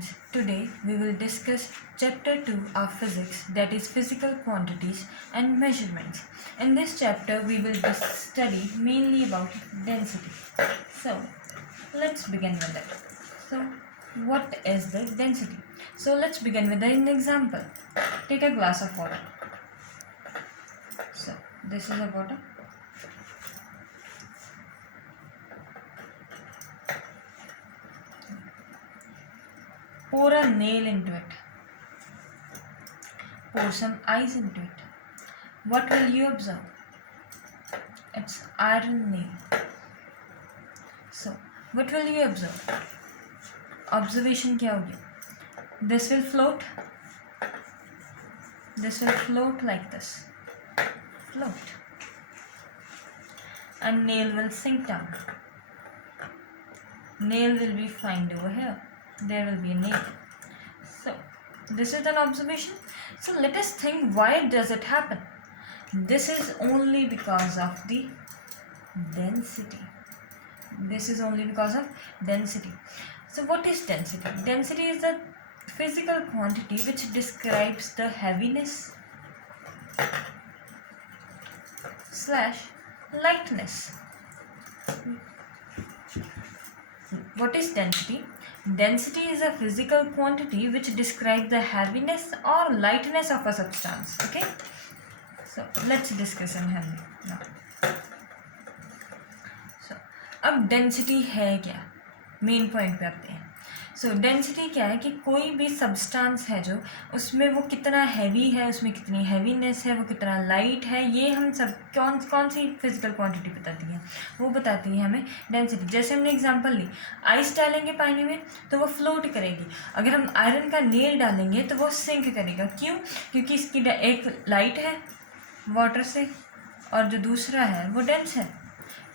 students, today we will discuss chapter 2 of physics, that is physical quantities and measurements. In this chapter we will study mainly about density. So let's begin with it. So what is the density? So let's begin with an example. Take a glass of water. So this is a water. Pour a nail into it. Pour some ice into it. What will you observe? It's iron nail. So, what will you observe? Observation क्या होगी? This will float. This will float like this. Float. And nail will sink down. Nail will be found over here. There will be a nail. So, this is an observation. So, let us think, why does it happen? This is only because of the density. This is only because of density. So, what is density? Density is the physical quantity which describes the heaviness / lightness. What is density? Density is a physical quantity which describes the heaviness or lightness of a substance. Okay? So, let's discuss in heavy now. So, अब density है क्या? Main point पे आते हैं. सो density क्या है कि कोई भी सब्सटेंस है जो उसमें वो कितना हैवी है, उसमें कितनी हैवीनेस है, वो कितना लाइट है, ये हम सब कौन सी फिजिकल क्वांटिटी बताती है, वो बताती है हमें डेंसिटी. जैसे हमने एग्जांपल ली, आइस डालेंगे पानी में तो वो फ्लोट करेगी. अगर हम आयरन का नेल डालेंगे तो वो सिंक करेगा. क्यों? क्योंकि इसकी एक लाइट है वाटर से और जो दूसरा है वो डेंस है.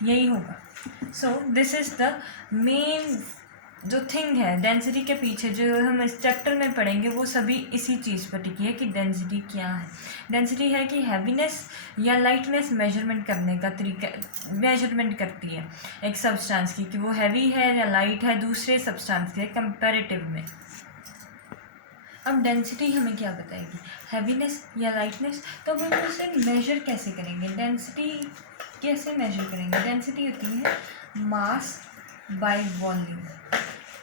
यही होगा. So this is the main जो थिंग है डेंसिटी के पीछे, जो हम इस चैप्टर में पढ़ेंगे वो सभी इसी चीज़ पर टिकी है कि डेंसिटी क्या है. डेंसिटी है कि हैवीनेस या लाइटनेस मेजरमेंट करने का तरीका, मेजरमेंट करती है एक सब्सटेंस की कि वो हैवी है या लाइट है दूसरे सब्सटेंस के कंपैरेटिव में. अब डेंसिटी हमें क्या बताएगी, हैवीनेस या लाइटनेस. तो अब हम उसे मेजर कैसे करेंगे, डेंसिटी कैसे मेजर करेंगे? डेंसिटी होती है मास बाय वॉल्यूम.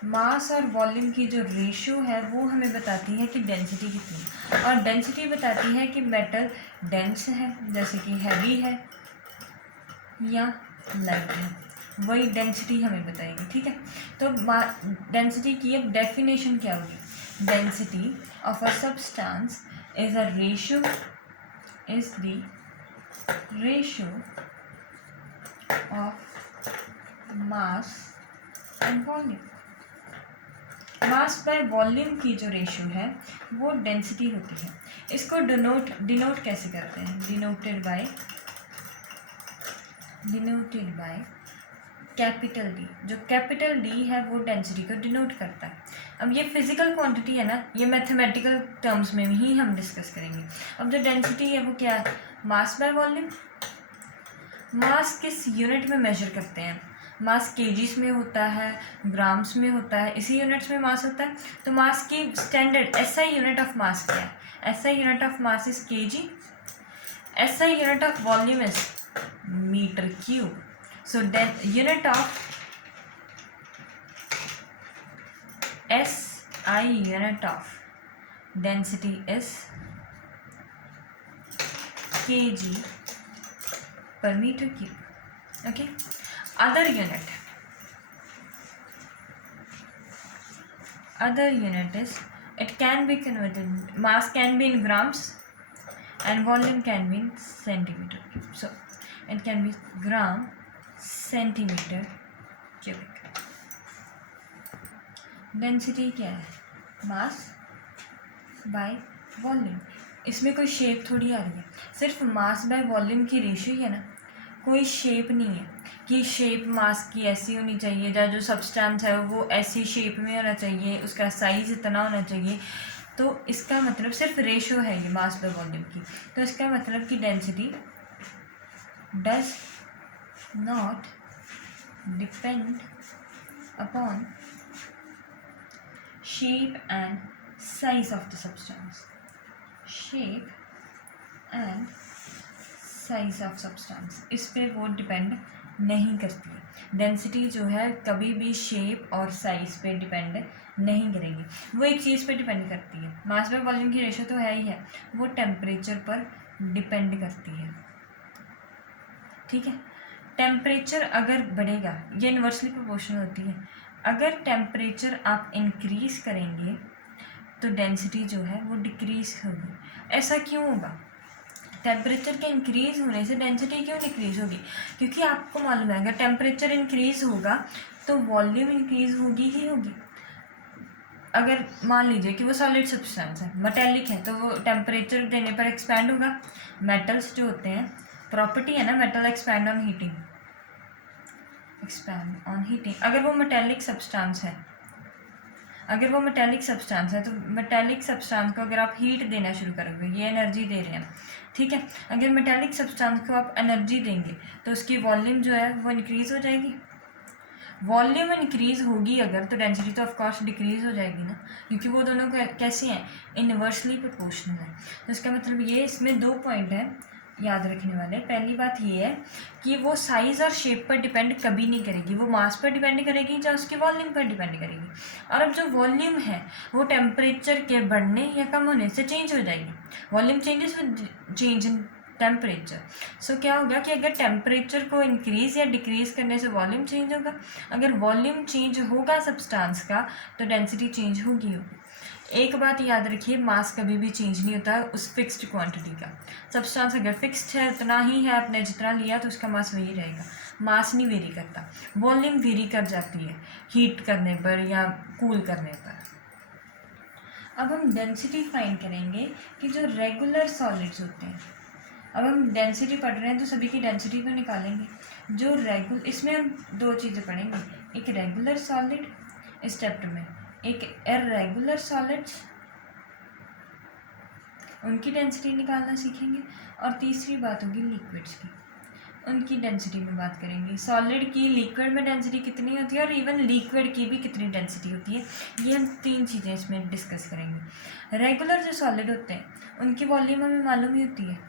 मास और वॉल्यूम की जो रेशियो है वो हमें बताती है कि डेंसिटी कितनी है. और डेंसिटी बताती है कि मेटल डेंस है, जैसे कि हैवी है या लाइट है. वही डेंसिटी हमें बताएगी. ठीक है. तो डेंसिटी की एक डेफिनेशन क्या होगी? Density of a substance is a ratio, is the ratio of mass and volume. Mass by volume की जो रेशियो है वो डेंसिटी होती है. इसको डिनोट कैसे करते हैं? Denoted by capital D. जो कैपिटल डी है वो डेंसिटी को डिनोट करता है. अब ये फिजिकल क्वांटिटी है ना, ये मैथमेटिकल टर्म्स में ही हम डिस्कस करेंगे. अब जो डेंसिटी है वो क्या है? Mass by volume. मास किस यूनिट में मेजर करते हैं? मास केजीज में होता है, ग्राम्स में होता है, इसी यूनिट्स में मास होता है. तो मास की standard SI unit of mass क्या है? SI unit of mass is KG. SI unit of volume is metre cube. So unit of SI unit of density is kg per meter cube. Okay. Other unit is, it can be converted, mass can be in grams and volume can be in centimeter cube. So it can be gram centimeter cubic. Density क्या है? Mass by volume. इसमें कोई shape थोड़ी आ रही है, सिर्फ mass by volume की ratio है ना, कोई शेप नहीं है कि शेप मास की ऐसी होनी चाहिए या जो सब्सटेंस है वो ऐसी शेप में होना चाहिए, उसका साइज़ इतना होना चाहिए. तो इसका मतलब सिर्फ रेशियो है ये मास बाय वॉल्यूम की. तो इसका मतलब कि density does not depend upon shape and size of the substance, shape and size of substance, इस पे वो डिपेंड नहीं करती है। डेंसिटी जो है कभी भी शेप और साइज पे डिपेंड नहीं करेगी, वो एक चीज़ पे डिपेंड करती है। मास पे वॉल्यूम की रेशो तो है ही है, वो टेम्परेचर पर डिपेंड करती है, ठीक है। टेम्परेचर अगर बढ़ेगा, ये इन्वर्सली प्रोपोर्शनल होती है। अगर टेम्परेचर आप इंक्रीज करेंगे तो डेंसिटी जो है वो डिक्रीज होगी। ऐसा क्यों होगा? टेम्परेचर के इंक्रीज होने से डेंसिटी क्यों डिक्रीज होगी? क्योंकि आपको मालूम है अगर टेम्परेचर इंक्रीज होगा तो वॉल्यूम इंक्रीज होगी ही होगी। अगर मान लीजिए कि वो सॉलिड सब्सटेंस है, मेटेलिक है, तो वो टेम्परेचर देने पर एक्सपैंड होगा। मेटल्स जो होते हैं, प्रॉपर्टी है ना metal expand on heating, expand on heating. अगर वो मेटेलिक सब्सटेंस है, अगर वो मेटेलिक सब्सटेंस है तो मेटेलिक सब्सटेंस को अगर आप हीट देना शुरू करोगे, ये एनर्जी दे रहे हैं, ठीक है। अगर मेटेलिक सब्सटेंस को आप एनर्जी देंगे तो उसकी वॉल्यूम जो है वो इंक्रीज हो जाएगी। वॉल्यूम इंक्रीज होगी अगर, तो डेंसिटी तो ऑफकोर्स डिक्रीज हो जाएगी ना, क्योंकि वो दोनों कैसे हैं, इनवर्सली प्रोपोर्शनल है। तो इसका मतलब ये, इसमें दो पॉइंट हैं याद रखने वाले। पहली बात ये है कि वो साइज़ और शेप पर डिपेंड कभी नहीं करेगी, वो मास पर डिपेंड करेगी या उसके वॉल्यूम पर डिपेंड करेगी। और अब जो वॉल्यूम है वो टेम्परेचर के बढ़ने या कम होने से चेंज हो जाएगी। Volume changes with change in temperature. So क्या होगा कि अगर टेम्परेचर को इंक्रीज़ या डिक्रीज करने से वॉल्यूम चेंज होगा। अगर वॉल्यूम चेंज होगा सब्सटेंस का तो डेंसिटी चेंज होगी। एक बात याद रखिए, मास कभी भी चेंज नहीं होता उस फिक्स्ड क्वांटिटी का। सब्सटेंस अगर फिक्स्ड है, उतना ही है, आपने जितना लिया तो उसका मास वही रहेगा। मास नहीं वेरी करता, वॉल्यूम वेरी कर जाती है हीट करने पर या कूल करने पर। अब हम डेंसिटी फाइंड करेंगे कि जो रेगुलर सॉलिड्स होते हैं, अब हम डेंसिटी पढ़ रहे हैं तो सभी की डेंसिटी को निकालेंगे। जो इसमें हम दो चीज़ें पढ़ेंगे, एक रेगुलर सॉलिड इस चैप्टर में, एक इर्रेगुलर सॉलिड्स, उनकी डेंसिटी निकालना सीखेंगे। और तीसरी बात होगी लिक्विड्स की, उनकी डेंसिटी में बात करेंगे। सॉलिड की लिक्विड में डेंसिटी कितनी होती है और इवन लिक्विड की भी कितनी डेंसिटी होती है, ये हम तीन चीज़ें इसमें डिस्कस करेंगे। रेगुलर जो सॉलिड होते हैं उनकी वॉल्यूम हमें मालूम ही होती है,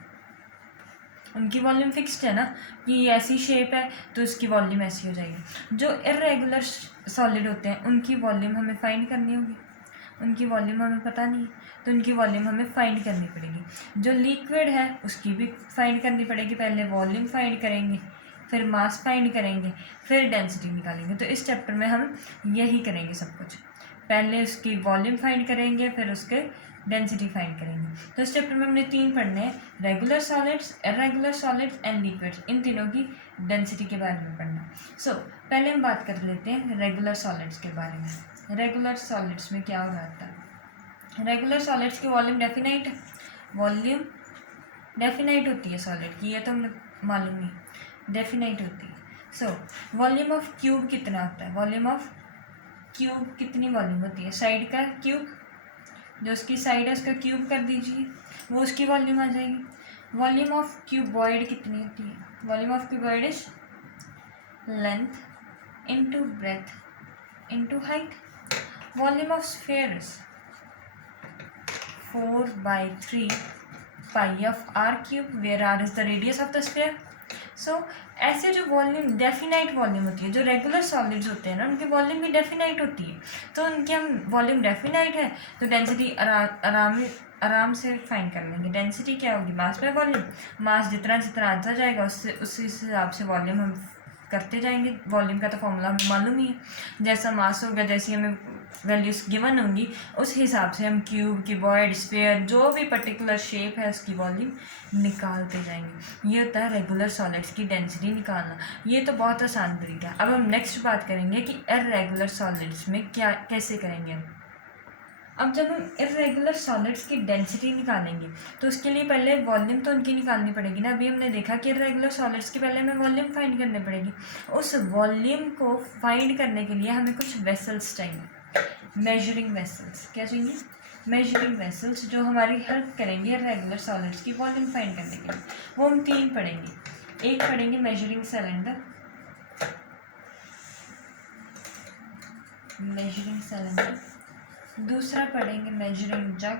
उनकी वॉल्यूम फिक्स्ड है ना, कि ऐसी शेप है तो उसकी वॉल्यूम ऐसी हो जाएगी। जो इर्रेगुलर सॉलिड होते हैं उनकी वॉल्यूम हमें फाइंड करनी होगी, उनकी वॉल्यूम हमें पता नहीं है तो उनकी वॉल्यूम हमें फाइंड करनी पड़ेगी। जो लिक्विड है उसकी भी फाइंड करनी पड़ेगी, पहले वॉल्यूम फाइंड करेंगे, फिर मास फाइंड करेंगे, फिर डेंसिटी निकालेंगे। तो इस चैप्टर में हम यही करेंगे सब कुछ, पहले उसकी वॉल्यूम फाइंड करेंगे, फिर उसके डेंसिटी फाइंड करेंगे। तो इस चैप्टर में हमने तीन पढ़ने हैं, regular solids, irregular solids and liquids, इन तीनों की डेंसिटी के बारे में पढ़ना। सो पहले हम बात कर लेते हैं रेगुलर सॉलिड्स के बारे में। रेगुलर सॉलिड्स में क्या हो जाता है? रेगुलर सॉलिड्स की वॉल्यूम डेफिनाइट है, वॉल्यूम डेफिनाइट होती है सॉलिड की, ये तो हमें मालूम नहीं, डेफिनाइट होती है। सो वॉल्यूम ऑफ क्यूब कितना होता है? वॉल्यूम ऑफ क्यूब कितनी वॉल्यूम होती है? साइड का क्यूब, जो उसकी साइड है उसका क्यूब कर दीजिए, वो उसकी वॉल्यूम आ जाएगी। वॉल्यूम ऑफ क्यूबॉइड कितनी होती है? Volume of cuboid is length into breadth into height. Volume of sphere is 4/3 pi of r cube, where r is the radius of the sphere. So ऐसे जो वॉल्यूम डेफिनाइट वॉल्यूम होती है, जो regular solids होते हैं ना, उनकी volume भी डेफिनाइट होती है। तो उनकी हम वॉल्यूम डेफिनाइट है तो डेंसिटी आराम से फाइंड कर लेंगे। डेंसिटी क्या होगी? Mass by volume. मास जितना जितना आता जाएगा उससे उस हिसाब से वॉल्यूम हम करते जाएंगे। वॉल्यूम का तो फॉर्मूला हमें मालूम ही है, जैसा मास होगा, जैसी हमें वैल्यूज गिवन होंगी उस हिसाब से हम क्यूब, क्यूबॉइड, स्फीयर, जो भी पर्टिकुलर शेप है उसकी वॉल्यूम निकालते जाएंगे। ये होता है रेगुलर सॉलिड्स की डेंसिटी निकालना। ये तो बहुत आसान तरीका है। अब हम नेक्स्ट बात करेंगे कि इर्रेगुलर सॉलिड्स में क्या कैसे करेंगे। अब जब हम इर्रेगुलर सॉलिड्स की डेंसिटी निकालेंगे तो उसके लिए पहले वॉल्यूम तो उनकी निकालनी पड़ेगी ना। अभी हमने देखा कि इर्रेगुलर सॉलिड्स की पहले हमें वॉल्यूम फाइंड करनी पड़ेगी। उस वॉल्यूम को फाइंड करने के लिए हमें कुछ वेसल्स चाहिए, मेजरिंग वेसल्स। क्या चाहिए? मेजरिंग वेसल्स, जो हमारी हेल्प करेंगे इर्रेगुलर सॉलिड्स की वॉल्यूम फाइंड करने के लिए। वो हम तीन पढ़ेंगे। एक पढ़ेंगे मेजरिंग सिलेंडर, मेजरिंग सिलेंडर, दूसरा पढ़ेंगे मेजरिंग जग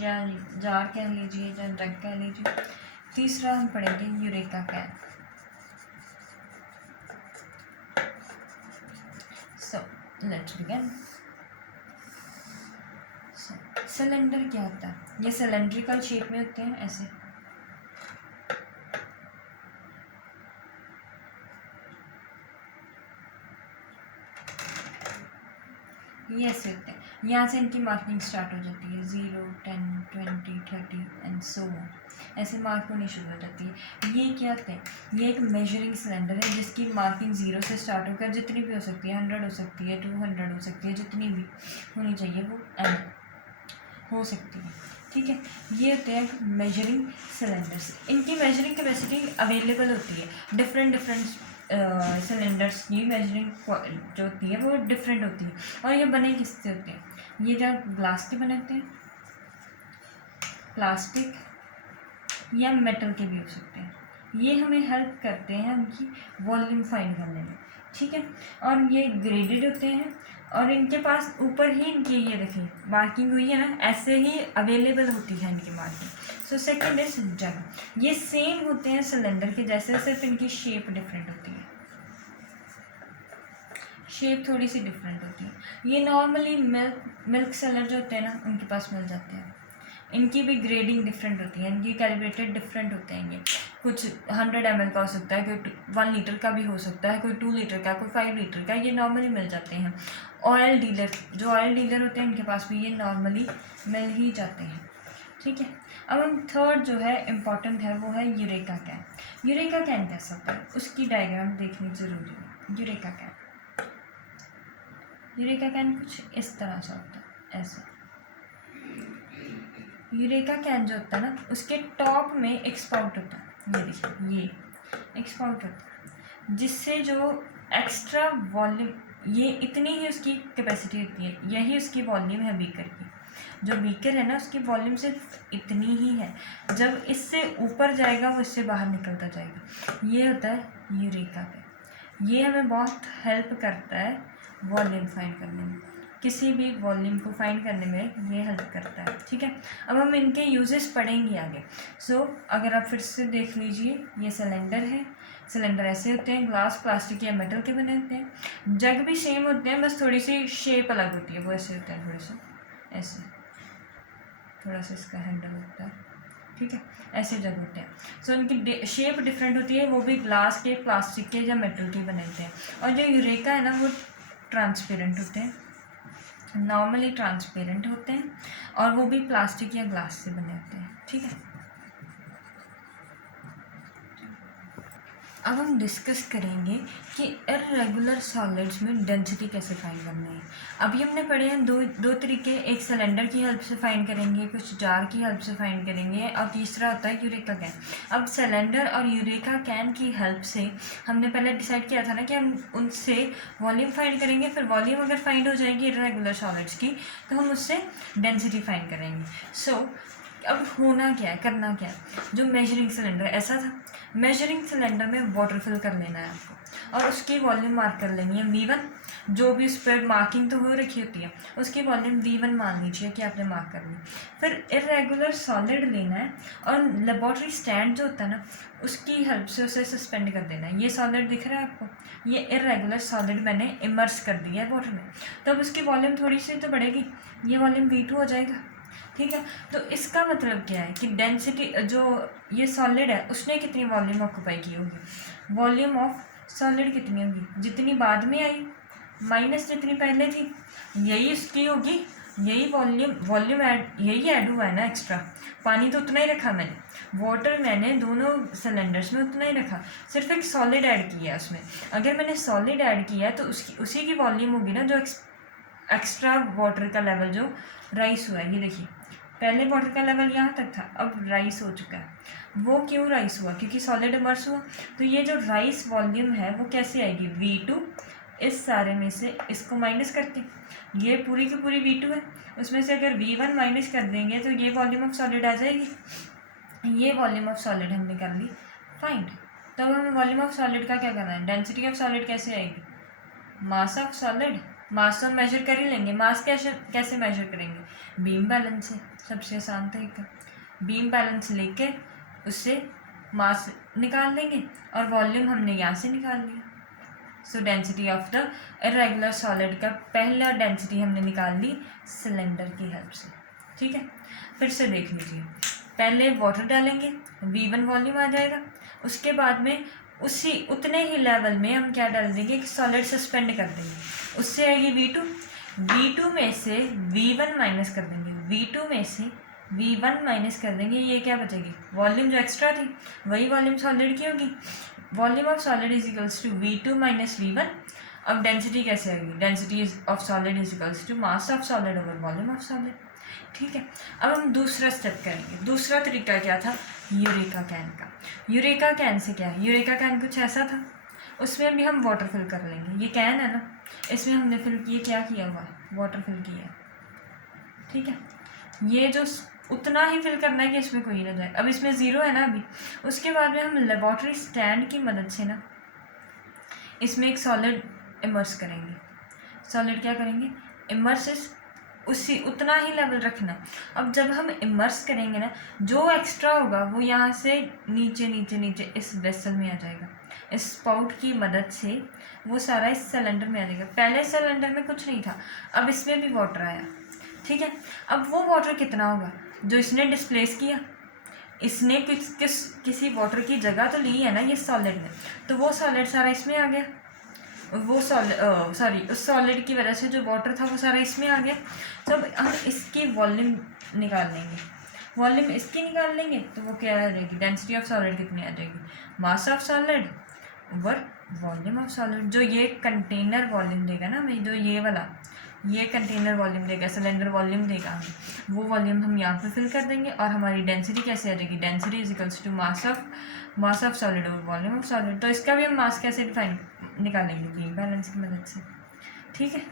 या जार कह लीजिए या जग कह लीजिए। तीसरा हम पढ़ेंगे eureka can. So let's begin. Cylinder क्या होता है? ये सिलेंड्रिकल शेप में होते हैं ऐसे, ये ऐसे होते हैं। यहाँ से इनकी मार्किंग स्टार्ट हो जाती है 0, 10, 20, 30 एंड सो ऑन, ऐसे मार्क होनी शुरू हो जाती है। ये क्या होते हैं? ये एक मेजरिंग सिलेंडर है जिसकी मार्किंग 0 से स्टार्ट होकर जितनी भी हो सकती है, 100 हो सकती है, 200 हो सकती है, जितनी भी होनी चाहिए वो एम हो सकती है। ठीक है, ये होते हैं मेजरिंग सिलेंडर्स। इनकी मेजरिंग कैपेसिटी अवेलेबल होती है, डिफरेंट सिलेंडर्स की मेजरिंग जो होती है वो डिफरेंट होती है। और ये बने किससे होते हैं? ये जो ग्लास के बने होते हैं, प्लास्टिक या मेटल के भी हो सकते हैं। ये हमें हेल्प करते हैं उनकी वॉल्यूम फाइंड करने में। ठीक है, और ये ग्रेडेड होते हैं और इनके पास ऊपर ही इनकी ये देखिए मार्किंग हुई है ना, ऐसे ही अवेलेबल होती है इनकी marking. So second is jug. ये सेम होते हैं सिलेंडर के जैसे, सिर्फ इनकी शेप डिफरेंट होती है, शेप थोड़ी सी डिफरेंट होती है। ये नॉर्मली मिल्क सेलर जो होते हैं ना उनके पास मिल जाते हैं। इनकी भी ग्रेडिंग डिफरेंट होती है, इनकी कैलिब्रेटेड डिफरेंट होते हैं। ये कुछ 100 ml का हो सकता है, कोई 1 लीटर का भी हो सकता है, कोई 2 लीटर का, कोई 5 लीटर का, ये नॉर्मली मिल जाते हैं। ऑयल डीलर, जो ऑयल डीलर होते हैं इनके पास भी ये नॉर्मली मिल ही जाते हैं। ठीक है, अब हम थर्ड जो है इम्पॉर्टेंट है वो है यूरेका कैन। यूरेका कैन कैसा होता है उसकी डायग्राम देखनी ज़रूरी है। यूरेका कैन, यूरेका कैन कुछ इस तरह से होता है, ऐसे। यूरेका कैन जो होता है ना उसके टॉप में एक स्पाउट होता है, ये देखिए ये एक स्पाउट होता है जिससे जो एक्स्ट्रा वॉल्यूम, ये इतनी ही उसकी कैपेसिटी होती है, यही उसकी वॉल्यूम है बीकर की। जो बीकर है ना उसकी वॉल्यूम सिर्फ इतनी ही है, जब इससे ऊपर जाएगा वो इससे बाहर निकलता जाएगा। ये होता है यूरेका कैन। ये हमें बहुत हेल्प करता है वॉल्यूम फाइंड करने में, किसी भी वॉल्यूम को फाइंड करने में ये हेल्प करता है। ठीक है, अब हम इनके यूजेस पढ़ेंगे आगे। सो अगर आप फिर से देख लीजिए, ये सिलेंडर है, सिलेंडर ऐसे होते हैं, ग्लास, प्लास्टिक या मेटल के बने होते हैं। जग भी सेम होते हैं, बस थोड़ी सी शेप अलग होती है, वो ऐसे होते हैं, थोड़े से ऐसे, थोड़ा सा इसका हैंडल होता है। ठीक है, ऐसे जग होते हैं। सो इनकी शेप डिफरेंट होती है, वो भी ग्लास के, प्लास्टिक के या मेटल के बने होते हैं। और जो यूरेका है ना वो ट्रांसपेरेंट होते हैं, नॉर्मली ट्रांसपेरेंट होते हैं, और वो भी प्लास्टिक या ग्लास से बने होते हैं। ठीक है, अब हम डिस्कस करेंगे कि इर्रेगुलर सॉलिड्स में डेंसिटी कैसे फाइंड करनी है। अभी हमने पढ़े हैं दो तरीके, एक सिलेंडर की हेल्प से फाइंड करेंगे, कुछ जार की हेल्प से फाइंड करेंगे, और तीसरा होता है यूरेका कैन। अब सिलेंडर और यूरेका कैन की हेल्प से हमने पहले डिसाइड किया था ना कि हम उनसे वॉल्यूम फाइंड करेंगे, फिर वॉल्यूम अगर फाइंड हो जाएगी इर्रेगुलर सॉलिड्स की तो हम उससे डेंसिटी फाइंड करेंगे। सो अब होना क्या है, करना क्या है? जो मेजरिंग सिलेंडर ऐसा था, मेजरिंग सिलेंडर में वाटर फिल कर लेना है आपको और उसकी वॉल्यूम मार्क कर लेनी है V1। जो भी उस पर मार्किंग तो हो रखी होती है उसकी वॉल्यूम V1 मान लीजिए कि आपने मार्क कर ली। फिर इर्रेगुलर सॉलिड लेना है और लेबॉर्ट्री स्टैंड जो होता है ना उसकी हेल्प से उसे सस्पेंड कर देना है। ये सॉलिड दिख रहा है आपको, ये इर्रेगुलर सॉलिड मैंने इमर्स कर दिया है वाटर में, तब उसकी वॉल्यूम थोड़ी सी तो बढ़ेगी, ये वॉल्यूम V2 हो जाएगा। ठीक है, तो इसका मतलब क्या है कि डेंसिटी, जो ये सॉलिड है उसने कितनी वॉल्यूम ऑक्यूपाई की होगी, वॉल्यूम ऑफ सॉलिड कितनी होगी, जितनी बाद में आई माइनस जितनी पहले थी, यही उसकी होगी, यही वॉल्यूम यही ऐड हुआ है ना एक्स्ट्रा। पानी तो उतना ही रखा मैंने, वाटर मैंने दोनों सिलेंडर्स में उतना ही रखा, सिर्फ एक सॉलिड ऐड किया है उसमें। अगर मैंने सॉलिड ऐड किया है तो उसी की वॉल्यूम होगी ना, जो एक्स्ट्रा वाटर का लेवल जो राइस हुआ है। ये देखिए पहले वाटर का लेवल यहाँ तक था, अब राइस हो चुका है। वो क्यों राइस हुआ? क्योंकि सॉलिड इमर्स हुआ। तो ये जो राइस वॉल्यूम है वो कैसे आएगी, V2 इस सारे में से इसको माइनस करके, ये पूरी की पूरी V2 है, उसमें से अगर V1 माइनस कर देंगे तो ये वॉल्यूम ऑफ सॉलिड आ जाएगी। ये वॉल्यूम ऑफ सॉलिड हमने कर ली फाइंड। तो अब हमें वॉल्यूम ऑफ सॉलिड का क्या करना है, डेंसिटी ऑफ सॉलिड कैसे आएगी, मास ऑफ सॉलिड मास तो मेजर कर ही लेंगे। मास कैसे कैसे मेजर करेंगे? बीम बैलेंस से, सबसे आसान तरीका। बीम बैलेंस लेके उससे मास निकाल लेंगे और वॉल्यूम हमने यहाँ से निकाल लिया। सो density of the irregular solid का पहला डेंसिटी हमने निकाल ली सिलेंडर की हेल्प से। ठीक है, फिर से देख लीजिए। पहले वाटर डालेंगे, V1 वॉल्यूम आ जाएगा। उसके बाद में उसी उतने ही लेवल में हम क्या डाल देंगे कि सॉलिड सस्पेंड कर देंगे, उससे आएगी V2। V2 में से V1 माइनस कर देंगे, V2 में से V1 माइनस कर देंगे, ये क्या बचेगी? वॉल्यूम जो एक्स्ट्रा थी वही वॉल्यूम सॉलिड की होगी। Volume of solid is equals to V2 minus V1। अब डेंसिटी कैसे आएगी? Density of solid is equals to mass of solid over volume of solid. ठीक है, अब हम दूसरा स्टेप करेंगे। दूसरा तरीका क्या था? यूरेका कैन का। यूरेका कैन से क्या है? यूरेका कैन कुछ ऐसा था, उसमें भी हम वाटर फिल कर लेंगे। ये कैन है ना, इसमें हमने फिल किए, क्या किया हुआ? वाटर फिल किया। ठीक है, ये जो उतना ही फिल करना है कि इसमें कोई ना जाए। अब इसमें ज़ीरो है ना अभी। उसके बाद में हम लेबॉर्ट्री स्टैंड की मदद से ना इसमें एक सॉलिड इमर्स करेंगे। सॉलिड क्या करेंगे? इमर्स उसी उतना ही लेवल रखना। अब जब हम इमर्स करेंगे ना, जो एक्स्ट्रा होगा वो यहाँ से नीचे नीचे नीचे इस वेसल में आ जाएगा। इस स्पाउट की मदद से वो सारा इस सिलेंडर में आ जाएगा। पहले सिलेंडर में कुछ नहीं था, अब इसमें भी वाटर आया। ठीक है, अब वो वाटर कितना होगा जो इसने डिस्प्लेस किया? इसने किसी वाटर की जगह तो ली है ना ये सॉलिड ने, तो वो सॉलिड सारा इसमें आ गया। वो उस सॉलिड की वजह से जो वाटर था वो सारा इसमें आ गया। तो अब हम इसकी वॉल्यूम निकाल लेंगे। वॉल्यूम इसकी निकाल लेंगे तो वो क्या आ जाएगी? डेंसिटी ऑफ सॉलिड कितनी आ जाएगी? मास of solid over volume of solid. जो ये कंटेनर वॉल्यूम देगा ना हमें, जो ये कंटेनर वॉल्यूम देगा, सिलेंडर वॉल्यूम देगा हमें, वो वॉल्यूम हम यहाँ पे फिल कर देंगे। और हमारी डेंसिटी कैसे आ जाएगी? Density is equals to mass of solid over volume of solid. तो इसका भी हम मास कैसे डिफाइन निकालेंगे? बीम बैलेंस की मदद से। ठीक है,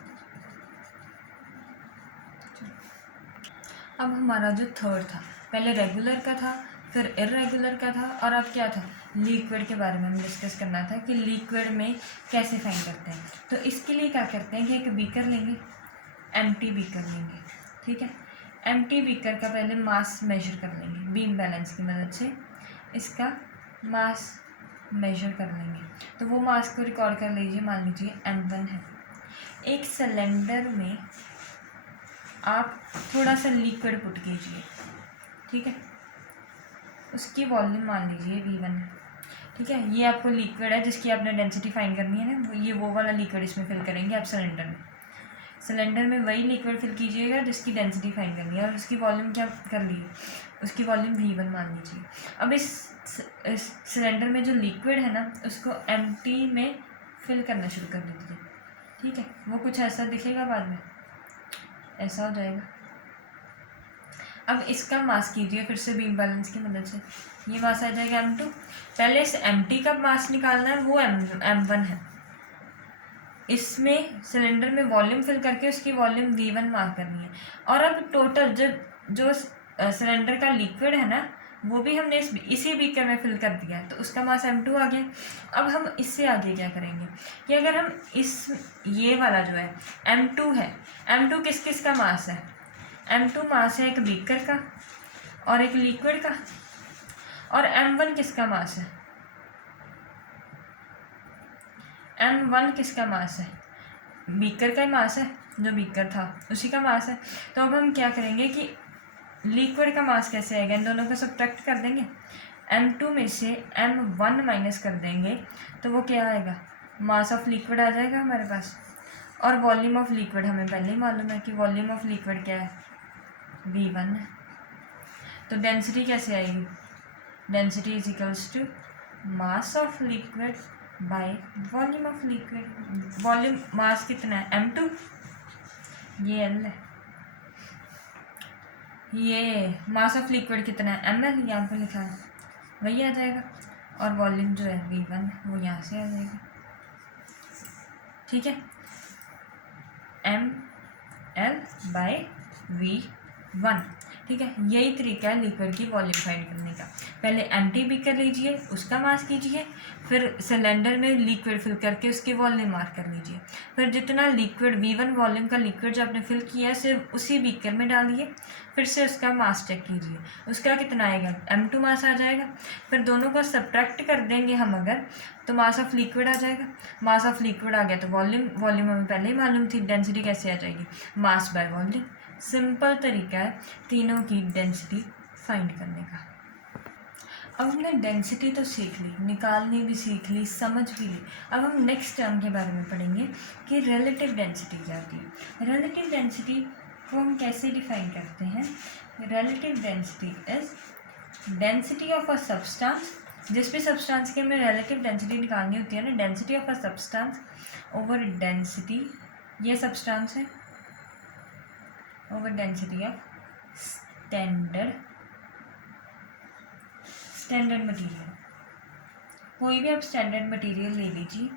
अब हमारा जो थर्ड था, पहले रेगुलर का था, फिर इरेगुलर का था, और अब क्या था? लिक्विड के बारे में हम डिस्कस करना था कि लिक्विड में कैसे फाइंड करते हैं। तो इसके लिए क्या करते हैं कि एक बीकर लेंगे, एम्प्टी बीकर लेंगे। ठीक है, एम्प्टी बीकर का पहले मास मेजर कर लेंगे बीम बैलेंस की मदद से। इसका मास मेजर कर लेंगे, तो वो मास को रिकॉर्ड कर लीजिए। मान लीजिए M1 है। एक सिलेंडर में आप थोड़ा सा लिक्विड पुट कीजिए। ठीक है, उसकी वॉल्यूम मान लीजिए V1 है। ठीक है, ये आपको लिक्विड है जिसकी आपने डेंसिटी फाइंड करनी है ना, ये वो वाला लिक्विड इसमें फिल करेंगे आप सिलेंडर में वही लिक्विड फिल कीजिएगा जिसकी डेंसिटी फाइंड करनी है। और उसकी वॉल्यूम क्या कर ली? उसकी वॉल्यूम V1 मान लीजिए। अब इस सिलेंडर में जो लिक्विड है ना, उसको एम्प्टी में फिल करना शुरू कर दीजिए। ठीक है, वो कुछ ऐसा दिखेगा, बाद में ऐसा हो जाएगा। अब इसका मास कीजिए फिर से बीम बैलेंस की मदद से। ये मास आ जाएगा M2। पहले इस एम्प्टी का मास निकालना है, वो M1 है। इसमें सिलेंडर में वॉल्यूम फिल करके उसकी वॉल्यूम V1 मार्क करनी है। और अब टोटल जो सिलेंडर का लिक्विड है ना, वो भी हमने इसी बीकर में फिल कर दिया, तो उसका मास M2 आ गया। अब हम इससे आगे क्या करेंगे कि अगर हम ये वाला जो है M2 है, M2 किस किस का मास है? M2 मास है एक बीकर का और एक लिक्विड का। और M1 किसका मास है? M1 किसका मास है? बीकर का मास है, जो बीकर था उसी का मास है। तो अब हम क्या करेंगे कि लिक्विड का मास कैसे आएगा? इन दोनों को सब्ट्रैक्ट कर देंगे। M2 में से M1 माइनस कर देंगे तो वो क्या आएगा? मास ऑफ लिक्विड आ जाएगा हमारे पास। और वॉल्यूम ऑफ लिक्विड हमें पहले ही मालूम है कि वॉल्यूम ऑफ लिक्विड क्या है? V1 है। तो डेंसिटी कैसे आएगी? Density is equals to mass of liquid by volume of liquid. Volume mass कितना है? M2, ये L है। ये मास ऑफ लिक्विड कितना है? ML, यहाँ पे लिखा है, वही आ जाएगा। और वॉल्यूम जो है V1 वो यहाँ से आ जाएगा। ठीक है, ML बाय V1। ठीक है, यही तरीका है लिक्विड की वॉल्यूम फाइंड करने का। पहले एम्प्टी बीकर लीजिए, उसका मास कीजिए, फिर सिलेंडर में लिक्विड फिल करके उसकी वॉल्यूम मार्क कर लीजिए, फिर जितना लिक्विड V1 वॉल्यूम का लिक्विड जो आपने फिल किया है सिर्फ उसी बीकर में डालिए, फिर से उसका मास चेक कीजिए, उसका कितना आएगा, M2 मास आ जाएगा। फिर दोनों को सब्ट्रैक्ट कर देंगे हम अगर, तो मास ऑफ लिक्विड आ जाएगा। मास ऑफ लिक्विड आ गया तो वॉल्यूम हमें पहले ही मालूम थी, डेंसिटी कैसे आ जाएगी, मास बाय वॉल्यूम। सिंपल तरीका है तीनों की डेंसिटी फाइंड करने का। अब हमने डेंसिटी तो सीख ली, निकालनी भी सीख ली, समझ भी ली। अब हम नेक्स्ट टर्म के बारे में पढ़ेंगे कि रिलेटिव डेंसिटी क्या होती है। रिलेटिव डेंसिटी को हम कैसे डिफाइन करते हैं। Relative density is density of a substance, जिस भी सब्सटेंस की हमें रिलेटिव डेंसिटी निकालनी होती है ना, density of a substance over density, ये सब्सटेंस है, over density of standard material. कोई भी आप स्टैंडर्ड मटेरियल ले लीजिए,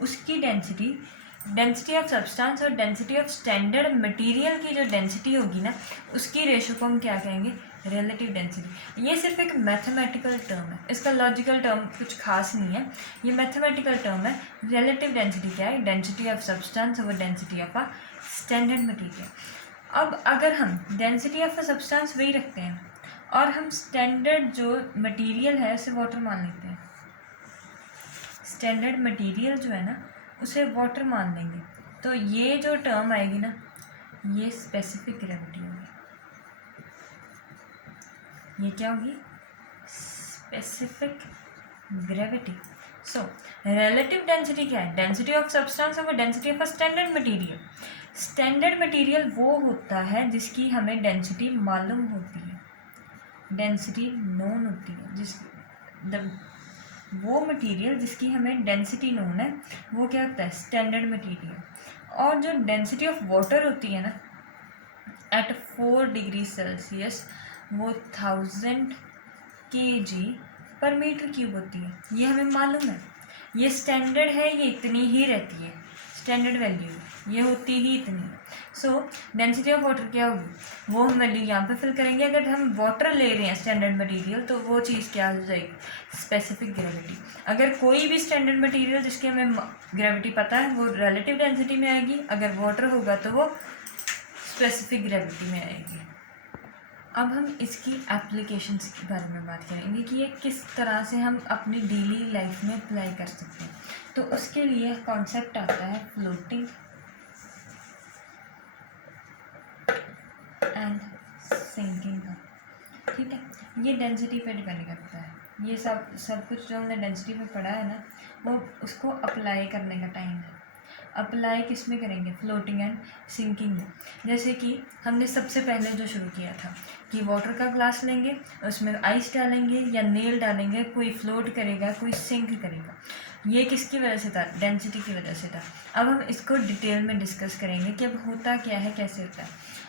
उसकी डेंसिटी ऑफ सब्सटेंस और डेंसिटी ऑफ स्टैंडर्ड मटेरियल की जो डेंसिटी होगी ना, उसकी रेशो को हम क्या कहेंगे, रिलेटिव डेंसिटी। ये सिर्फ एक मैथमेटिकल टर्म है, इसका लॉजिकल टर्म कुछ खास नहीं है, ये मैथमेटिकल टर्म है। रिलेटिव डेंसिटी क्या है, density of substance over density of a standard material. अब अगर हम डेंसिटी ऑफ अ सब्सटेंस वही रखते हैं और हम स्टैंडर्ड जो मटेरियल है उसे वाटर मान लेते हैं, स्टैंडर्ड मटेरियल जो है ना उसे वाटर मान लेंगे, तो ये जो टर्म आएगी ना, ये स्पेसिफिक ग्रेविटी होगी। ये क्या होगी, specific gravity. So relative density क्या है, density of substance over density of a standard material. Standard material वो होता है जिसकी हमें डेंसिटी मालूम होती है, डेंसिटी नोन होती है, वो मटेरियल जिसकी हमें डेंसिटी नोन है वो क्या होता है, स्टैंडर्ड मटेरियल। और जो डेंसिटी ऑफ वाटर होती है ना एट 4 डिग्री सेल्सियस, वो 1000 kg/m³ होती है, ये हमें मालूम है, ये स्टैंडर्ड है, ये इतनी ही रहती है, स्टैंडर्ड वैल्यू ये होती ही इतनी। सो डेंसिटी ऑफ वाटर क्या होगी, वो हम वैल्यू यहाँ पे फिल करेंगे। अगर हम वाटर ले रहे हैं स्टैंडर्ड मटेरियल, तो वो चीज़ क्या हो जाएगी, स्पेसिफिक ग्रेविटी। अगर कोई भी स्टैंडर्ड मटेरियल जिसकी हमें ग्रेविटी पता है वो रिलेटिव डेंसिटी में आएगी, अगर वाटर होगा तो वो स्पेसिफिक ग्रेविटी में आएगी। अब हम इसकी एप्लीकेशंस के बारे में बात करेंगे कि ये किस तरह से हम अपनी डेली लाइफ में अप्लाई कर सकते हैं। तो उसके लिए कॉन्सेप्ट आता है फ्लोटिंग एंड सिंकिंग का, ठीक है। ये डेंसिटी पे डिपेंड करता है, ये सब कुछ जो हमने डेंसिटी पे पढ़ा है ना, वो उसको अप्लाई करने का टाइम है। अप्लाई किस में करेंगे, फ्लोटिंग एंड सिंकिंग में। जैसे कि हमने सबसे पहले जो शुरू किया था कि वाटर का ग्लास लेंगे, उसमें आइस डालेंगे या नेल डालेंगे, कोई फ्लोट करेगा कोई सिंक करेगा। ये किसकी वजह से था, डेंसिटी की वजह से था। अब हम इसको डिटेल में डिस्कस करेंगे कि अब होता क्या है, कैसे होता है।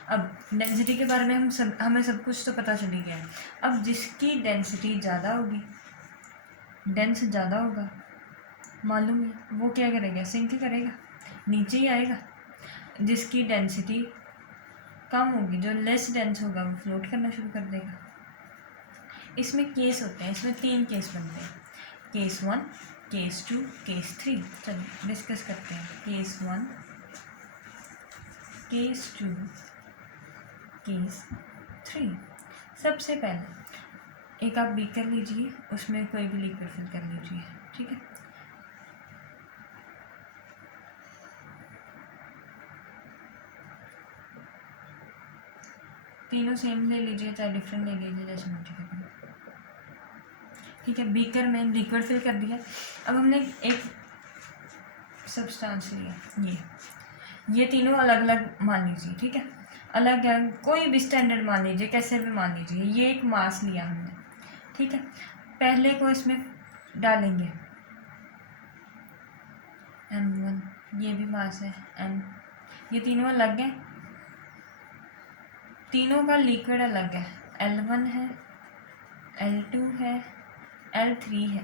अब डेंसिटी के बारे में हमें सब कुछ तो पता चली गया है। अब जिसकी डेंसिटी ज़्यादा होगी, डेंस ज़्यादा होगा मालूम है, वो क्या करेगा, सिंक करेगा, नीचे ही आएगा। जिसकी डेंसिटी कम होगी, जो लेस डेंस होगा, वो फ्लोट करना शुरू कर देगा। इसमें केस होते हैं, इसमें 3 केस बनते हैं, केस 1, केस 2, केस 3। चलिए डिस्कस करते हैं। Case 1, case 2, case 3। सबसे पहले एक आप बीकर लीजिए, उसमें कोई भी लिक्विड फिल कर लीजिए, ठीक है। तीनों सेम ले लीजिए, चाहे डिफरेंट ले लीजिए, जैसे मर्जी कर लीजिए, ठीक है। बीकर में लिक्विड फिल कर दिया। अब हमने एक सब्सटेंस लिया, ये तीनों अलग अलग मान लीजिए, ठीक है। अलग अलग कोई भी स्टैंडर्ड मान लीजिए, कैसे भी मान लीजिए। ये एक मास लिया हमने, ठीक है। पहले को इसमें डालेंगे M1, ये भी मास है M, ये तीनों अलग हैं, तीनों का लिक्विड अलग है, L1 है, L2 है, L3 है।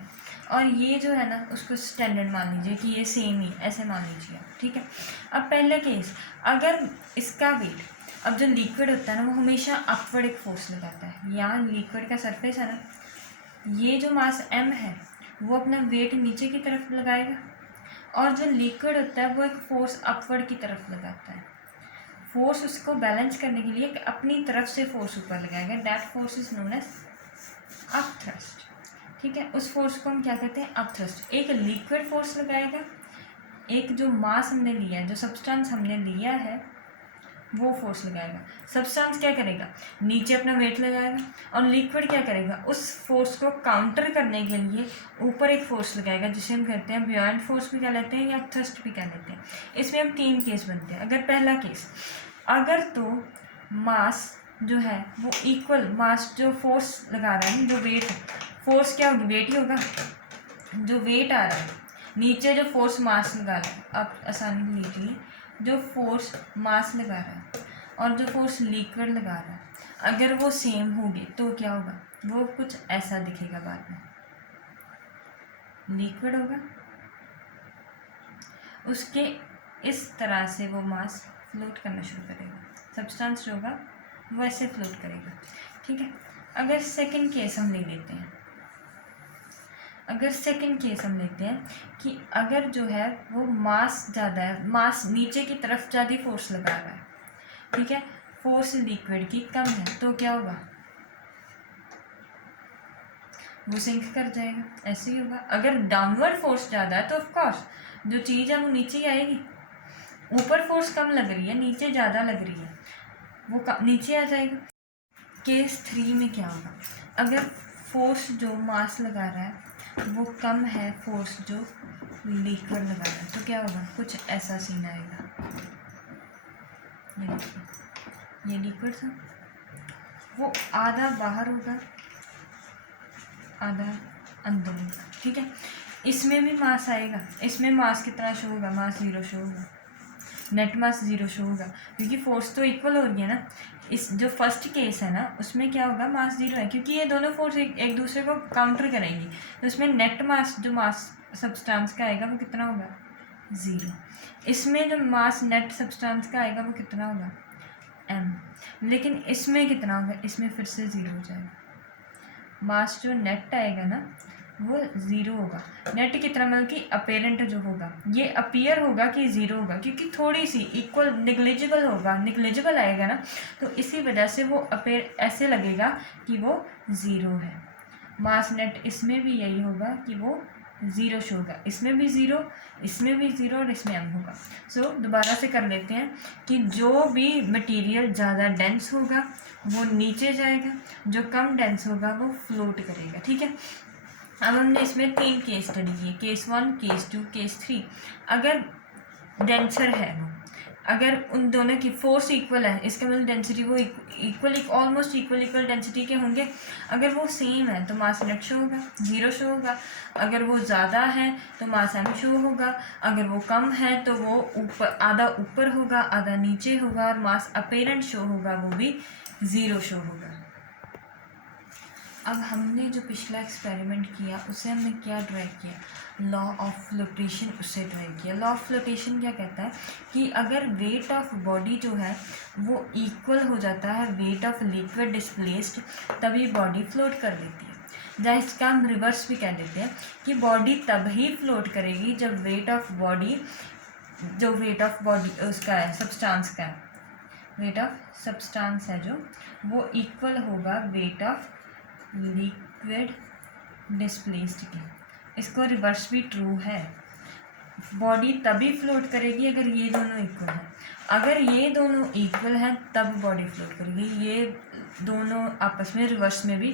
और ये जो है ना उसको स्टैंडर्ड मान लीजिए कि ये सेम ही, ऐसे मान लीजिए, ठीक है। अब पहला केस, अगर इसका वेट अब जो लिक्विड होता है ना, वो हमेशा अपवर्ड एक फोर्स लगाता है। यहाँ लिक्विड का सरफेस है ना, ये जो मास m है वो अपना वेट नीचे की तरफ लगाएगा, और जो लिक्विड होता है वो एक फोर्स अपवर्ड की तरफ लगाता है। फोर्स उसको बैलेंस करने के लिए अपनी तरफ से फोर्स ऊपर लगाएगा, that force is known as upthrust. ठीक है, उस फोर्स को हम क्या कहते हैं? अपथ्रस्ट। एक लिक्विड फोर्स लगाएगा, एक जो मास हमने लिया है, जो सब्सटेंस हमने लिया है, वो फोर्स लगाएगा। सब्सटेंस क्या करेगा? नीचे अपना वेट लगाएगा, और लिक्विड क्या करेगा? उस फोर्स को काउंटर करने के लिए ऊपर एक फोर्स लगाएगा, जिसे हम कहते हैं बियॉन्ड फोर्स भी कह लेते हैं या थ्रस्ट भी कह लेते हैं। इसमें हम 3 केस बनते हैं। अगर पहला केस, अगर तो मास जो है वो इक्वल, मास जो फोर्स लगा रहा है, जो वेट है, फोर्स क्या होगी? वेट ही होगा। जो वेट आ रहा है नीचे, जो फोर्स मास लगा रहा है, आप आसानी से लीजिए, जो फोर्स मास लगा रहा है और जो फोर्स लिक्विड लगा रहा है, अगर वो सेम होगी तो क्या होगा? वो कुछ ऐसा दिखेगा बाद में। लिक्विड होगा, उसके इस तरह से वो मास फ्लोट करना शुरू करेगा, सब्सटेंस जो होगा वो ऐसे फ्लोट करेगा। ठीक है, अगर सेकंड केस हम ले लेते हैं, कि अगर जो है वो मास ज़्यादा है, मास नीचे की तरफ ज़्यादा फोर्स लगा रहा है, ठीक है, फोर्स लिक्विड की कम है, तो क्या होगा? वो सिंक कर जाएगा, ऐसे ही होगा। अगर डाउनवर्ड फोर्स ज़्यादा है तो ऑफकोर्स जो चीज़ है वो नीचे ही आएगी। ऊपर फोर्स कम लग रही है, नीचे ज़्यादा लग रही है, वो नीचे आ जाएगा। केस 3 में क्या होगा? अगर फोर्स जो मास लगा रहा है वो कम है फोर्स जो लिक्विड लगा रहा है, तो क्या होगा? कुछ ऐसा सीन आएगा। ये देखिए, ये लिक्विड था, वो आधा बाहर होगा, आधा अंदर होगा। ठीक है, इसमें भी मास आएगा, इसमें मास कितना शो होगा? मास 0 शो होगा, नेट मास 0 शो होगा, क्योंकि फोर्स तो इक्वल हो रही है ना। इस जो फर्स्ट केस है ना, उसमें क्या होगा? मास 0 है, क्योंकि ये दोनों फोर्स एक दूसरे को काउंटर करेंगी, तो उसमें नेट मास, जो मास सब्सटेंस का आएगा वो कितना होगा? 0। इसमें जो मास नेट सब्सटेंस का आएगा वो कितना होगा? m। लेकिन इसमें कितना होगा? इसमें फिर से 0 हो जाएगा। मास जो नेट आएगा ना वो 0 होगा। नेट कितना, मतलब कि अपेरेंट जो होगा, ये अपीयर होगा कि 0 होगा, क्योंकि थोड़ी सी इक्वल निग्लिजिबल होगा, निग्लिजिबल आएगा ना, तो इसी वजह से वो ऐसे लगेगा कि वो 0 है। मास नेट इसमें भी यही होगा कि वो 0 शो होगा, इसमें भी 0, इसमें भी 0 और इसमें m होगा। सो दोबारा से कर लेते हैं कि जो भी मटेरियल ज़्यादा डेंस होगा वो नीचे जाएगा, जो कम डेंस होगा वो फ्लोट करेगा। ठीक है, अब हमने इसमें 3 केस स्टडी किए, केस 1, केस 2, केस 3। अगर डेंसर है वो, अगर उन दोनों की फोर्स इक्वल है, इसका मतलब डेंसिटी वो इक्वल, ऑलमोस्ट इक्वल डेंसिटी के होंगे। अगर वो सेम है तो मास नेट शो होगा, 0 शो होगा। अगर वो ज़्यादा है तो मास m शो होगा। अगर वो कम है तो वो आधा ऊपर होगा, आधा नीचे होगा, और मास अपेरेंट शो होगा वो भी 0 शो होगा। अब हमने जो पिछला एक्सपेरिमेंट किया उसे हमने क्या ड्राइव किया? लॉ ऑफ फ्लोटेशन उसे ड्राइव किया। लॉ ऑफ फ्लोटेशन क्या कहता है कि अगर वेट ऑफ बॉडी जो है वो इक्वल हो जाता है वेट ऑफ लिक्विड डिस्प्लेस्ड, तभी बॉडी फ्लोट कर देती है। या इसका हम रिवर्स भी कह देते हैं कि बॉडी तब ही फ्लोट करेगी जब वेट ऑफ बॉडी, जो वेट ऑफ बॉडी उसका है, सब्सटेंस का है, वेट ऑफ सब्सटेंस है जो, वो इक्वल होगा वेट ऑफ लिक्विड डिस्प्लेस्ड के। इसको रिवर्स भी ट्रू है, बॉडी तभी फ्लोट करेगी अगर ये दोनों इक्वल हैं। अगर ये दोनों इक्वल हैं तब बॉडी फ्लोट करेगी। ये दोनों आपस में रिवर्स में भी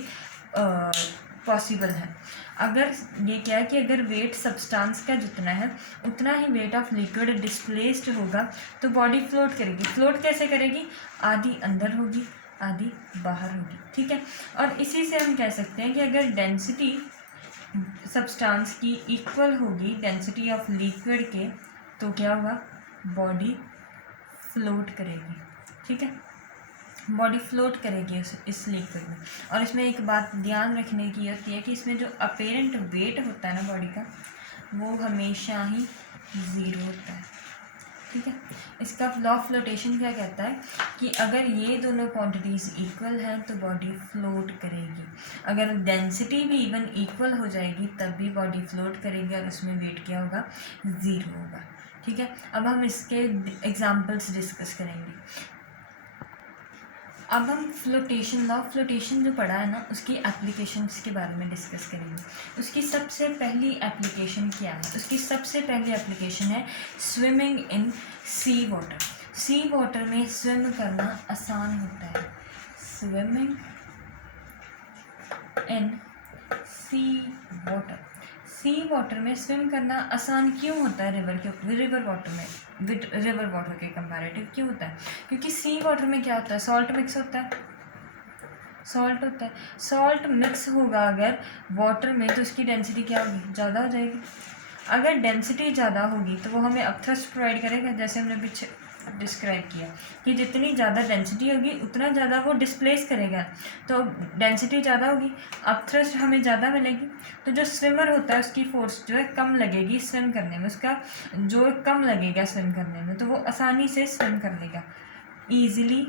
पॉसिबल है। अगर ये क्या है कि अगर वेट सब्सटेंस का जितना है उतना ही वेट ऑफ लिक्विड डिस्प्लेस्ड होगा तो बॉडी फ्लोट करेगी। फ्लोट कैसे करेगी? आधी अंदर होगी, आधी बाहर होगी। ठीक है, और इसी से हम कह सकते हैं कि अगर डेंसिटी सब्सटेंस की इक्वल होगी डेंसिटी ऑफ लिक्विड के, तो क्या होगा? बॉडी फ्लोट करेगी। ठीक है, बॉडी फ्लोट करेगी इस लिक्विड में। और इसमें एक बात ध्यान रखने की होती है कि इसमें जो अपेरेंट वेट होता है ना बॉडी का, वो हमेशा ही 0 होता है। ठीक है। इसका लॉ ऑफ फ्लोटेशन क्या कहता है कि अगर ये दोनों क्वांटिटीज़ इक्वल हैं तो बॉडी फ्लोट करेगी। अगर डेंसिटी भी इवन इक्वल हो जाएगी तब भी बॉडी फ्लोट करेगी और उसमें वेट क्या होगा, ज़ीरो होगा। ठीक है, अब हम इसके एग्जांपल्स डिस्कस करेंगे। अब हम फ्लोटेशन, लॉ ऑफ फ्लोटेशन जो पढ़ा है ना, उसकी एप्लीकेशंस के बारे में डिस्कस करेंगे। उसकी सबसे पहली एप्लीकेशन क्या है? उसकी सबसे पहली एप्लीकेशन है swimming in sea water. Sea water में स्विम करना आसान होता है। Swimming in sea water, sea water में स्विम करना आसान क्यों होता है? रिवर वाटर के कंपैरेटिव क्यों होता है? क्योंकि सी वाटर में क्या होता है, सॉल्ट मिक्स होता है, सॉल्ट मिक्स होगा अगर वाटर में तो उसकी डेंसिटी क्या होगी, ज़्यादा हो जाएगी। अगर डेंसिटी ज़्यादा होगी तो वो हमें अपथ्रस्ट प्रोवाइड करेगा, जैसे हमने पीछे डिस्क्राइब किया कि जितनी ज़्यादा डेंसिटी होगी उतना ज़्यादा वो डिस्प्लेस करेगा। तो डेंसिटी ज़्यादा होगी, अपथ्रस्ट हमें ज़्यादा मिलेगी, तो जो स्विमर होता है उसकी फोर्स जो है कम लगेगी स्विम करने में, उसका जो कम लगेगा स्विम करने में, तो वो आसानी से स्विम कर लेगा, ईज़िली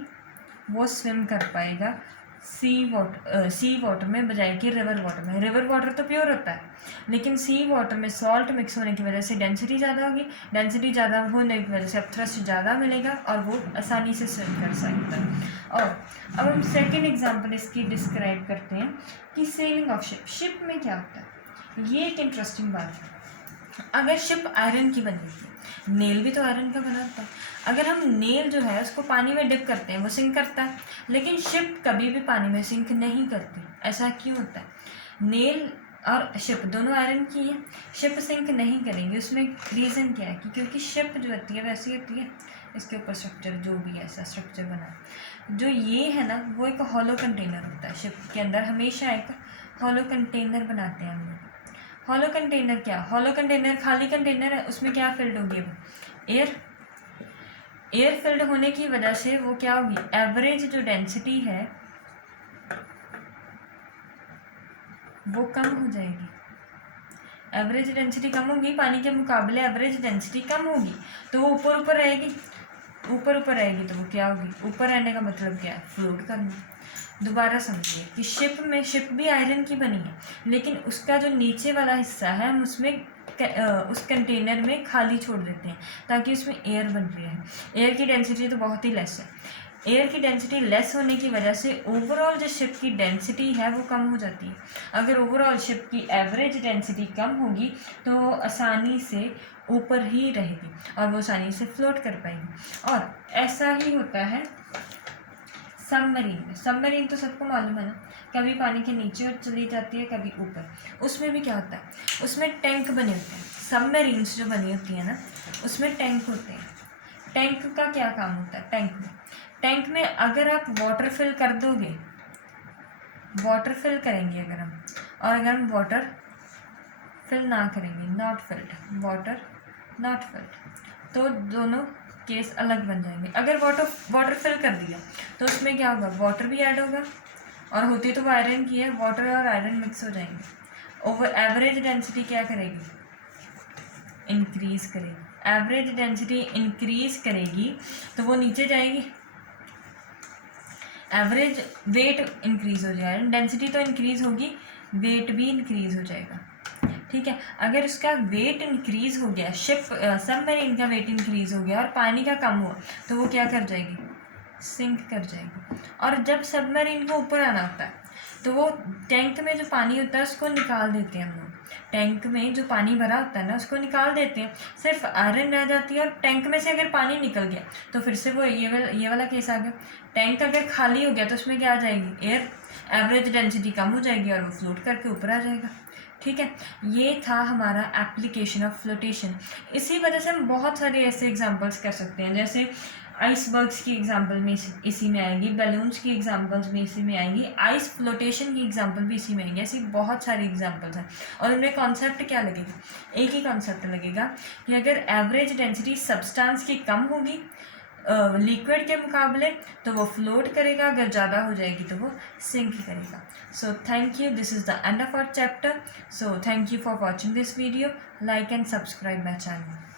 वो स्विम कर पाएगा सी वाटर में बजाय कि रिवर वाटर में। रिवर वाटर तो प्योर होता है, लेकिन सी वाटर में सॉल्ट मिक्स होने की वजह से डेंसिटी ज़्यादा होगी, डेंसिटी ज़्यादा होने की वजह से अपथ्रस्ट ज़्यादा मिलेगा और वो आसानी से स्विम कर सकता है। और अब हम सेकेंड एग्जाम्पल इसकी डिस्क्राइब करते हैं कि सेलिंग ऑफ शिप। शिप में क्या होता है, ये एक इंटरेस्टिंग बात है। अगर शिप आयरन की बनी है, नेल भी तो आयरन का बना होता है, अगर हम नेल जो है उसको पानी में डिप करते हैं वो सिंक करता है, लेकिन शिप कभी भी पानी में सिंक नहीं करती। ऐसा क्यों होता है? नेल और शिप दोनों आयरन की है, शिप सिंक नहीं करेंगी। उसमें रीज़न क्या है कि क्योंकि शिप जो होती है वैसी होती है, इसके ऊपर स्ट्रक्चर जो भी ऐसा स्ट्रक्चर बना है, जो ये है ना वो एक हॉलो कंटेनर होता है। शिप के अंदर हमेशा एक हॉलो कंटेनर बनाते हैं हम लोग। हॉलो कंटेनर क्या, हॉलो कंटेनर खाली कंटेनर है, उसमें क्या फिल्ड होगी, एयर। एयर फिल्ड होने की वजह से वो क्या होगी, एवरेज जो डेंसिटी है वो कम हो जाएगी। एवरेज डेंसिटी कम होगी, पानी के मुकाबले एवरेज डेंसिटी कम होगी, तो वो ऊपर ऊपर रहेगी। तो वो क्या होगी, ऊपर रहने का मतलब क्या है, फ्लोट करना। दोबारा समझिए कि शिप भी आयरन की बनी है, लेकिन उसका जो नीचे वाला हिस्सा है हम उसमें उस कंटेनर में खाली छोड़ देते हैं ताकि उसमें एयर बन रही है। एयर की डेंसिटी तो बहुत ही लेस है। एयर की डेंसिटी लेस होने की वजह से ओवरऑल जो शिप की डेंसिटी है वो कम हो जाती है। अगर ओवरऑल शिप की एवरेज डेंसिटी कम होगी तो आसानी से ऊपर ही रहेगी और वो आसानी से फ्लोट कर पाएगी। और ऐसा ही होता है सबमरीन में। सबमरीन तो सबको मालूम है ना, कभी पानी के नीचे चली जाती है कभी ऊपर। उसमें भी क्या होता है, उसमें टैंक बने होते हैं। सबमरीन्स जो बनी होती है ना उसमें टैंक होते हैं। टैंक का क्या काम होता है, टैंक में अगर आप वाटर फिल कर दोगे, वाटर फिल करेंगे अगर हम, और अगर हम वाटर फिल ना करेंगे, not filled, water not filled, तो दोनों केस अलग बन जाएंगे। अगर वाटर फिल कर दिया तो उसमें क्या होगा, वाटर भी ऐड होगा, और होती तो वो आयरन की है, वाटर और आयरन मिक्स हो जाएंगे। ओवर एवरेज डेंसिटी क्या करेगी, इंक्रीज करेगी। एवरेज डेंसिटी इंक्रीज करेगी तो वो नीचे जाएगी, एवरेज वेट इंक्रीज हो जाएगा। डेंसिटी तो इंक्रीज होगी, वेट भी इंक्रीज हो जाएगा। ठीक है, अगर उसका वेट इंक्रीज हो गया, सबमरीन का वेट इंक्रीज हो गया और पानी का कम हुआ तो वो क्या कर जाएगी, सिंक कर जाएगी। और जब सबमरीन को ऊपर आना होता है तो वो टैंक में जो पानी होता है उसको निकाल देते हैं हम लोग। टैंक में जो पानी भरा होता है ना उसको निकाल देते हैं, सिर्फ आयरन रह जाती है। और टैंक में से अगर पानी निकल गया तो फिर से वो ये वाला केस आ गया। टैंक अगर खाली हो गया तो उसमें क्या आ जाएगी, एयर। एवरेज डेंसिटी कम हो जाएगी और वो फ्लोट करके ऊपर आ जाएगा। ठीक है, ये था हमारा एप्लीकेशन ऑफ फ्लोटेशन। इसी वजह से हम बहुत सारे ऐसे एग्जांपल्स कर सकते हैं, जैसे आइसबर्ग्स की एग्जांपल में इसी में आएंगी, बैलून्स की एग्जांपल्स में इसी में आएंगी, आइस फ्लोटेशन की एग्जांपल भी इसी में आएंगी। ऐसी बहुत सारी एग्जांपल्स हैं और उनमें कॉन्सेप्ट क्या लगेगा, एक ही कॉन्सेप्ट लगेगा कि अगर एवरेज डेंसिटी सब्सटेंस की कम होगी लिक्विड के मुकाबले तो वो फ्लोट करेगा, अगर ज़्यादा हो जाएगी तो वो सिंक करेगा। So thank you, this is the end of our chapter. So thank you for watching this video, like and subscribe my channel.